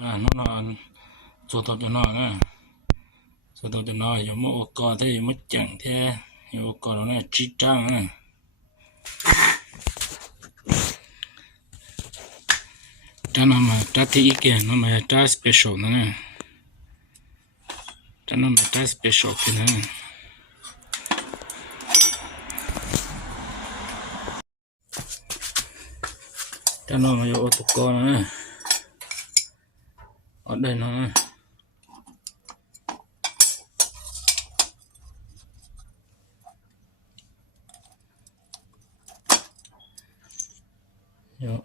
nó số thật cho nó nè số thật cho nó有冇我搞的有冇讲的有我搞的那智障啊这那么这第一个那么这 special 呢这那么这 special 的呢这那么有我都搞呢ở đây nó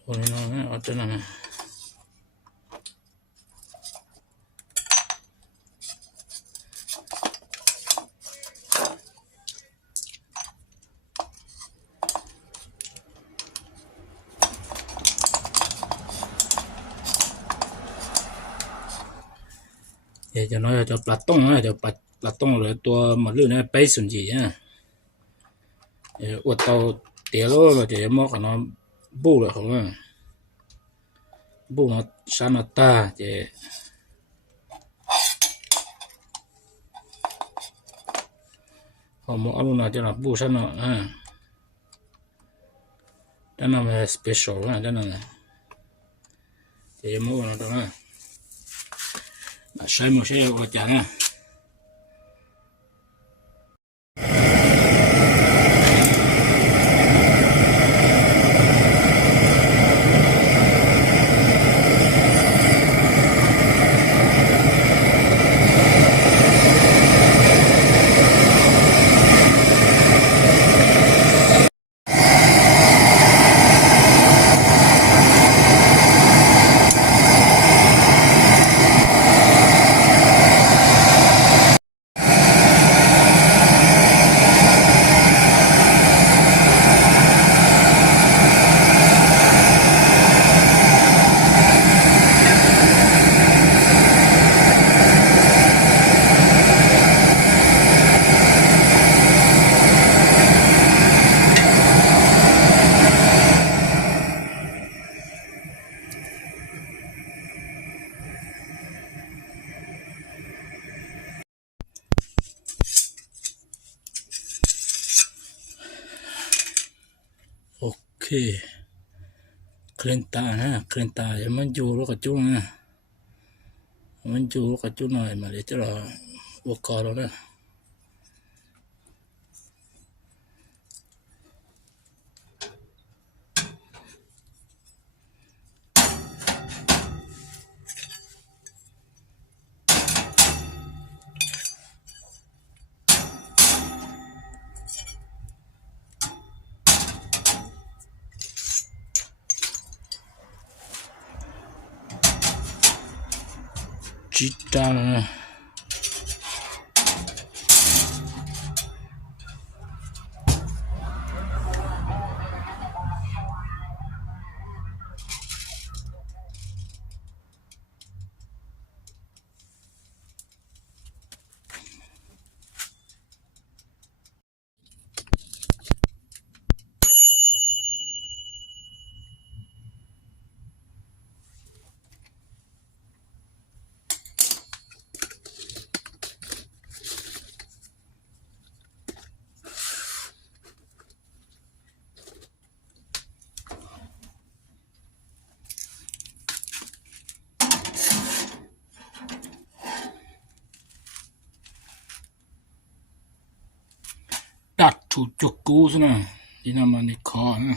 ở đây nó ở trên này để cho nó cho Platon á cho Platon là tua mà lưỡi này bay xuống gì á ở tàu tiền lô là để móc nó bu là không à bu nó sao nó ta để không móc luôn là cho nó bu sao nó à đó là special á đó là để móc nó đó là sai một xe của chả nè ok Klenta ha Klenta mình chú lúc cái chú nè mình chú lúc cái chú này mà để cho là vô cò đó nè Chita đặt thủ chuột cú thế này đi làm ăn để khó nè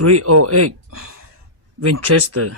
308 Winchester.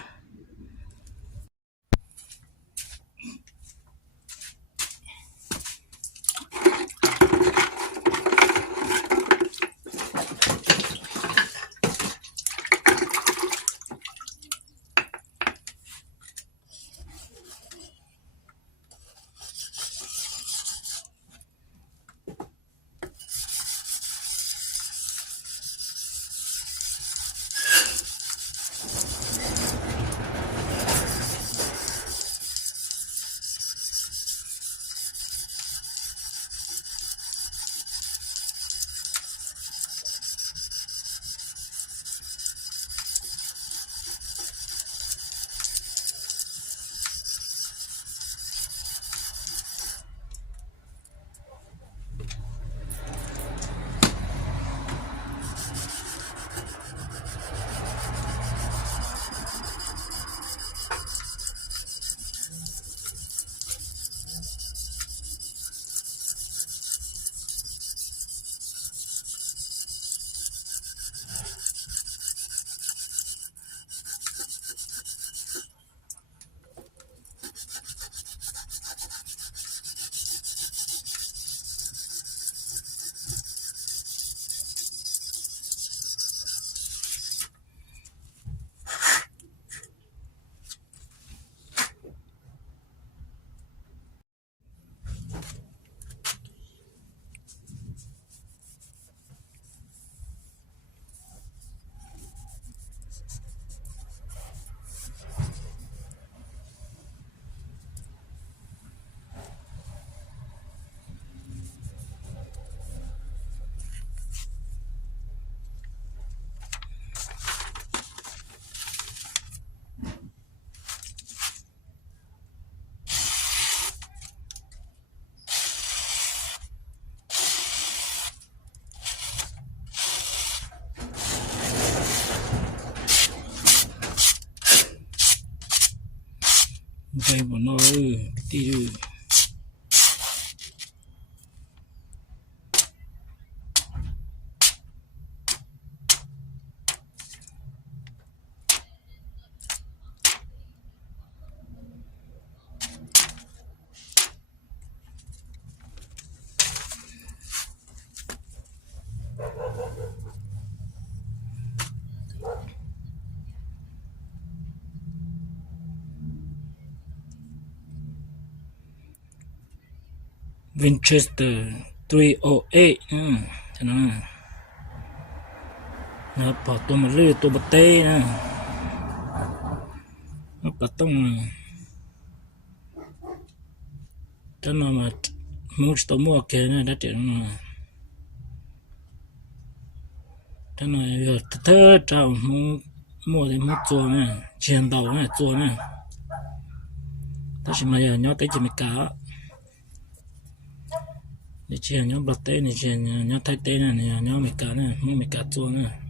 Đây bọn nó tí Winchester 308 cho nó bỏ tôi mà lư tôi bật tê nè nó bật tông cho nó mà tôi mua kia nè đã chuyện mà cho nó giờ thơ trao mua thì mua chua nè chiên đầu nè chua nè ta chỉ mà giờ nhớ tới chỉ mấy cá để chiên nhớ bật tê này chiên nhớ thay tê này nhớ mấy cá nè mua mấy cá chua nè